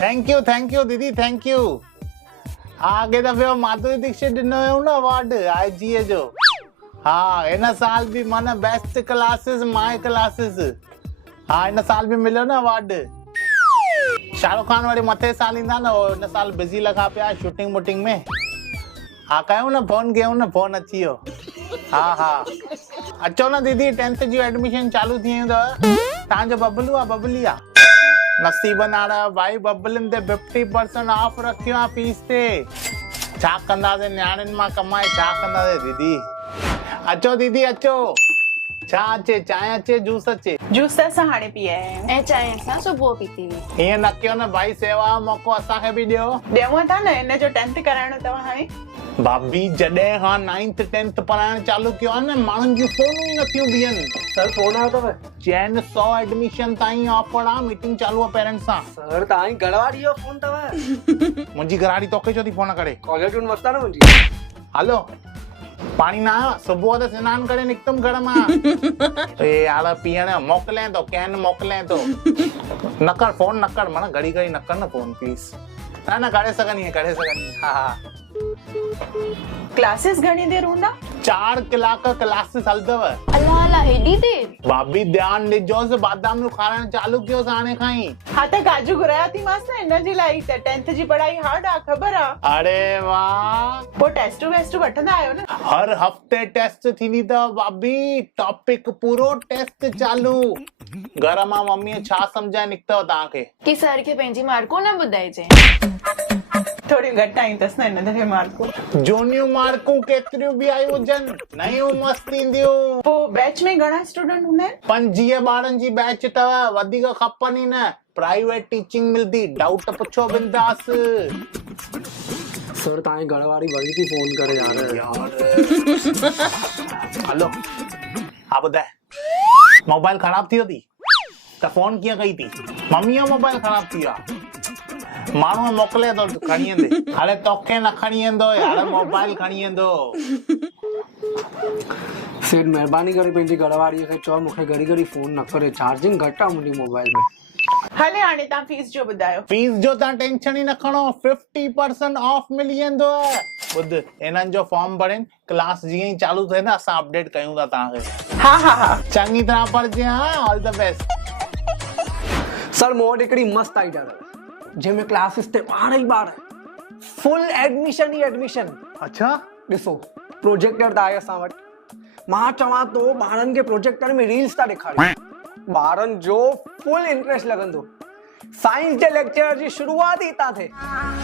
Thank you दीदी thank you. आगे दफ़े माधुरी दीक्षित ॾिनो हुयो न अवार्ड आईजीए जो। हाँ इन साल भी माना बेस्ट क्लासेस माय क्लासेस। हाँ इन साल भी मिलियो न अवार्ड। शाहरुख खान वरी मथे साल ईंदा न, इन साल बिज़ी लॻा पिया शूटिंग वूटिंग में। हाँ कयूं न फोन कयूं न, फोन अची वियो। हाँ हाँ अचो न दीदी, 10th जी एडमिशन चालू थी वेंदव। तव्हांजो बबलू आहे बबली आहे? नसीब नाड़ा भाई बबलिन ते 50% ऑफ रखियो आहे फीस ते। छा कंदासीं न्याणियुनि मां कमाए, छा कंदासीं दीदी। अचो दीदी अचो। छा अचे, चांहि अचे जूस अचे? जूस त असां हाणे पी आया आहियूं ऐं चांहि असां सुबुह पीती हुई। ईअं न कयो न भाई, सेवा जो मौक़ो असांखे बि ॾियो। ॾियूं था न, हिन जो 10th कराइणो अथव हाणे। भाभी जॾहिं खां 9th 10th पढ़ाइण चालू कयो आहे न, माण्हुनि जूं फोनूं ई नथियूं बीहनि। सर फोन आयो अथव? चइनि 100 एडमिशन ताईं ऑफर आहे, मीटिंग चालू आहे पेरेंट्स सां। सर तव्हांजी घरवारी जो फोन अथव? मुंहिंजी घरवारी तोखे छो थी फोन करे? कॉलेज में मस्त आहे न मुंहिंजी। हलो पाणी ना आयो? सुबुह त सनानु करे निकितुमि घर मां। ए यार पीअण मोकिलियां थो, कैन मोकिलियां थो। न कर फोन, न कर, माना घड़ी घड़ी न कर न फोन प्लीज। न करे सघंदी, करे सघंदी। हा हा क्लासेस घणी देर हूंदा? 4 कलाक क्लासेस हलंदव। अल्लाह अल्लाह हेॾी देर? भाभी ध्यानु ॾिजोसि, बादामियूं खाराइण चालू कयोसि हाणे खां ई। हा त काजू घुराया थी मांस न हिन जे लाइ त 10th जी पढ़ाई हार्ड आहे, ख़बर आहे। अरे वाह, पोइ टेस्ट वेस्ट वठंदा आहियो न? हर हफ़्ते टेस्ट थींदी अथव भाभी, टॉपिक पूरो टेस्ट चालू। घर मां मम्मीअ छा सम्झाए निकितव तव्हांखे? कि सर खे पंहिंजी मार्कूं न ॿुधाइजे। थोड़ी घटि आई अथसि न हिन दफ़े मार्कूं। जूनियूं मार्कूं केतिरियूं बि आई हुजनि, नयूं मस्त ईंदियूं। पोइ बैच में घणा स्टूडेंट हूंदा आहिनि? 25 ॿारनि जी बैच अथव, वधीक खपनि ई न। प्राइवेट टीचिंग मिलदी, डाउट पुछो बिंदास। सर तव्हांजी घरवारी वरी थी फोन करे यार। हलो हा ॿुधाए, मोबाइल ख़राब थी वियो थी त फोन कीअं कई थी? मम्मीअ जो मोबाइल ख़राब थी वियो आहे, माण्हू मोकिले थो खणी वेंदे। अरे तोखे न खणी वेंदो यार, मोबाइल खणी वेंदो। सेठ महिरबानी करे पंहिंजी घरवारीअ खे चओ मूंखे घड़ी घड़ी फोन न करे, चार्जिंग घटि आहे मुंहिंजी मोबाइल में। हले हाणे तव्हां फीस जो ॿुधायो। फीस जो तव्हां टेंशन ई न खणो, 50% ऑफ मिली वेंदो। ॿुध, इन्हनि जो फॉर्म भरेन, क्लास जीअं ई चालू थिए न असां अपडेट कयूं था तव्हांखे। हा हा हा चङी तरह पढ़जे। हाँ ऑल द बेस्ट। सर मूं वटि हिकिड़ी मस्त आइडिया अथव, जंहिंमें क्लासिस ते ॿार ई ॿार, फुल एडमिशन ई एडमिशन। अच्छा ॾिसो प्रोजेक्टर त आहे असां वटि, मां चवां थो ॿारनि खे प्रोजेक्टर में रील्स था ॾेखारियूं, ॿारनि जो फुल इंटरेस्ट लॻंदो। साइंस जे लेक्चर जी शुरूआत ई था थिए।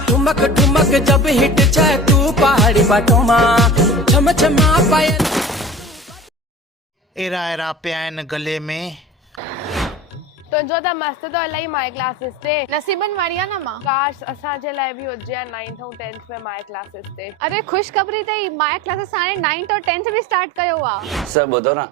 ठुमक ठुमक जब हिट जाए तू पहाड़ी बाटों मां, छम छमा पायल एरा एरा पिया आहिनि गले में। तुंहिंजो त मस्त तो इलाही माय क्लासेस ते, नसीबन वारी आहे न मां। काश असांजे लाइ बि हुजे 9th ऐं 10th में माय क्लासेस ते। अरे ख़ुशख़बरी अथई, माय क्लासेस हाणे 9th और 10th बि स्टार्ट कयो आहे। सर ॿुधो न,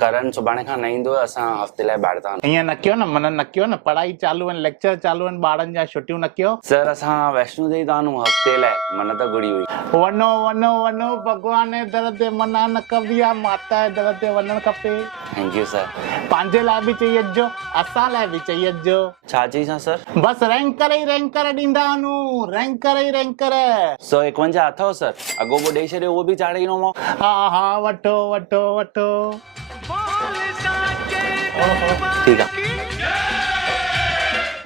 करण सुभाणे खां न ईंदो, असां हफ़्ते लाइ ॿाहिरि था वञूं। ईअं न कयो न, मन न कयो न, पढ़ाई चालू आहिनि, लेक्चर चालू आहिनि, ॿारनि जा छुटियूं न कयो। सर असां वैष्णो देवी था वञूं हफ़्ते लाइ, मन त घुरी हुई। वञो वञो वञो, भॻवान जे दर ते मना न कबी आहे, माता जे दर ते वञणु खपे। Thank you sir. पंहिंजे लाइ बि चई अचिजो, असां लाइ बि चई अचिजो। छा चई सर? बस रैंकर ई रैंकर ॾींदा वञूं, रैंकर ई रैंकर। 151 अथव सर? अॻोपो ॾेई छॾियो, उहो बि चाढ़े ॾींदोमांव। हा हा वठो वठो वठो। ठीक है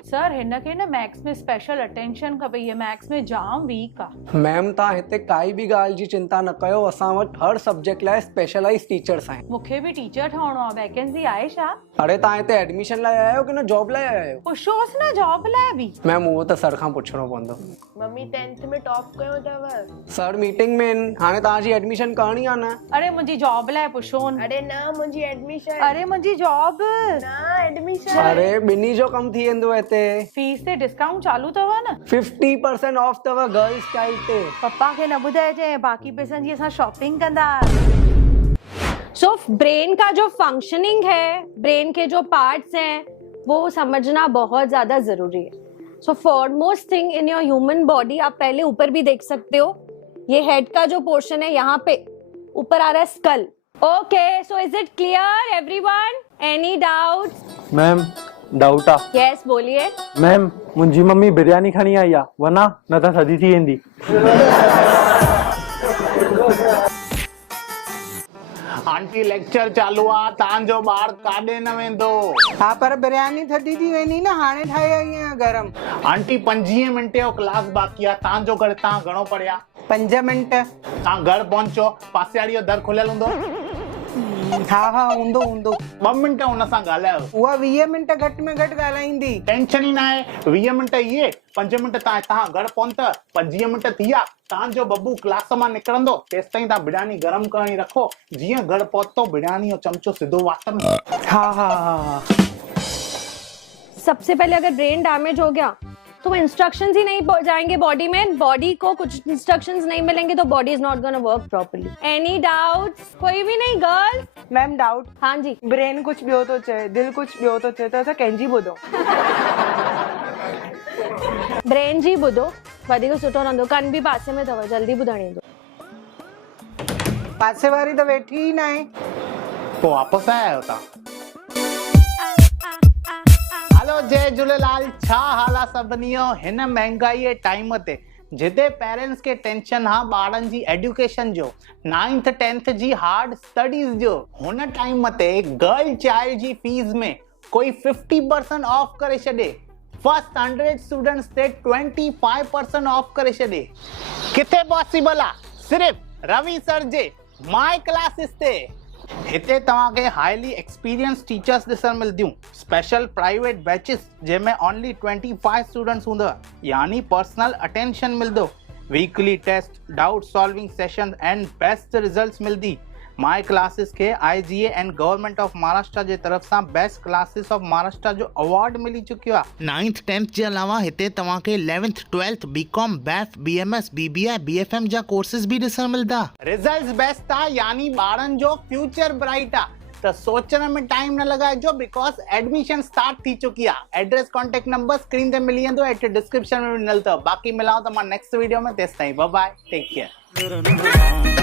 सर हिनखे न मैथ्स में स्पेशल अटेंशन खपे, ये मैथ्स में जाम वीक आहे। मैम तव्हां हिते काई बि ॻाल्हि जी चिंता न कयो, असां वटि हर सब्जेक्ट लाइ स्पेशलाइज़ टीचर्स आहिनि। मूंखे बि टीचर ठहणो आहे, वैकेंसी आहे छा? अरे तव्हां हिते एडमिशन लाइ आया आहियो की न जॉब लाइ आया आहियो? पुछोसि न जॉब लाइ बि। मैम उहो त सर खां पुछणो पवंदो। मम्मी 10th में टॉप कयो अथव। सर मीटिंग में आहिनि, हाणे तव्हांजी एडमिशन करणी आहे न? अरे मुंहिंजी जॉब लाइ पुछोन। अरे न मुंहिंजी एडमिशन। अरे मुंहिंजी जॉब न एडमिशन। अरे ॿिन्ही जो कमु थी वेंदो हिते। फीस ते डिस्काउंट चालू अथव न? 50% ऑफ अथव गर्ल्स टाइप ते। पप्पा खे न ॿुधाइजे, बाक़ी पैसनि जी असां शॉपिंग कंदा। सो ब्रेन का जो फंक्शनिंग है, ब्रेन के जो पार्ट्स हैं, वो समझना बहुत ज्यादा जरूरी है। So foremost thing in your human body, आप पहले ऊपर भी देख सकते हो, ये हेड का जो पोर्शन है यहाँ पे ऊपर आ रहा है स्कल। Okay, so is it clear everyone? Any doubts? Ma'am doubt आ यस बोलिए। मैम मुंहिंजी मम्मी बिरयानी खणी आई आहे वञा न त थधी थी वेंदी। आंटी लेक्चर चालू आहे, तव्हांजो ॿार काॾे न वेंदो। हा पर बिरयानी थधी थी वेंदी न, हाणे ठाहे आई आहियां गरम। आंटी 25 मिंट जो क्लास बाक़ी आहे, तव्हांजो घर तव्हां घणो पढ़िया? 5 मिंट। तव्हां घर पहुचो, पासे वारी जो दर खुलियल हूंदो? हा हा हूंदो हूंदो। 2 मिंट हुन सां ॻाल्हायो। उहा 20 मिंट घटि में घटि ॻाल्हाईंदी। टेंशन ई न आहे, 20 मिंट इहे, 5 मिंट तव्हां घर पहुंत, 25 मिंट थी विया, तव्हांजो बब्बू क्लास मां निकिरंदो, तेसि ताईं तव्हां बिरयानी गरम करणी रखो। जीअं घर पहुतो बिरयानी जो चमचो सिधो वात में। हाँ हाँ हाँ। सबसे पहले अगर ब्रेन डैमेज हो गया तो इंस्ट्रक्शंस ही नहीं जाएंगे बॉडी में, बॉडी को कुछ इंस्ट्रक्शंस नहीं मिलेंगे तो body is not gonna work properly. Any doubts? कोई भी नहीं गर्ल्स? Ma'am doubt? हाँ जी। ब्रेन कुछ ॿियो थो चए, दिल कुछ ॿियो थो चए, त असां कंहिंजी ॿुधो? ब्रेन जी ॿुधो, वधीक सुठो रहंदो। कन बि पासे में अथव, जल्दी ॿुधण ईंदो। पासे वारी त वेठी ई न आहे। पोइ वापसि आया आहियो तव्हां? हेलो जय झूलेलाल, छा हाल आहे सभिनी जो? हिन महांगाई जे टाइम ते जिते पेरेंट्स खे टेंशन हा ॿारनि जी एजुकेशन जो, 9th 10th जी हार्ड स्टडीज़ जो, हुन टाइम ते गर्ल चाइल्ड जी फीस में कोई 50% ऑफ करे छॾे, फर्स्ट 100 स्टूडेंट्स ते 25% ऑफ करे छॾे। किथे पॉसिबल आहे? सिर्फ़ रवि सर जे माय क्लासिस ते। हिते तव्हांखे हाईली एक्सपीरियंस टीचर्स ॾिसण मिलंदियूं, स्पेशल प्राइवेट बैचिस जंहिंमें ओनली 25 स्टूडेंट्स हूंदव, यानी पर्सनल अटेंशन मिलंदो, weekly test, doubt solving session and best results मिलंदी। माय क्लासिस खे IGA and government of Maharashtra जे तरफ सां बेस्ट क्लासिस ऑफ महाराष्ट्र जो अवार्ड मिली चुकियो आहे। 9th 10th जे अलावा हिते तव्हांखे 11th 12th BCom BAF BMS BBA BFM जा कोर्सेस बि ॾिसण मिलंदा। रिजल्ट्स बेस्ट आहे, यानी ॿारनि जो फ्यूचर ब्राइट आहे, त सोचण में टाइम न लॻाइजो, बिकॉज एडमिशन स्टार्ट थी चुकी आहे। एड्रेस कॉन्टेक्ट नंबर स्क्रीन ते मिली वेंदो, हेठि डिस्क्रिप्शन में ॾिनल अथव। बाक़ी मिलांव त मां नेक्स्ट वीडियो में, तेसि ताईं बाय बाय, टेक केयर।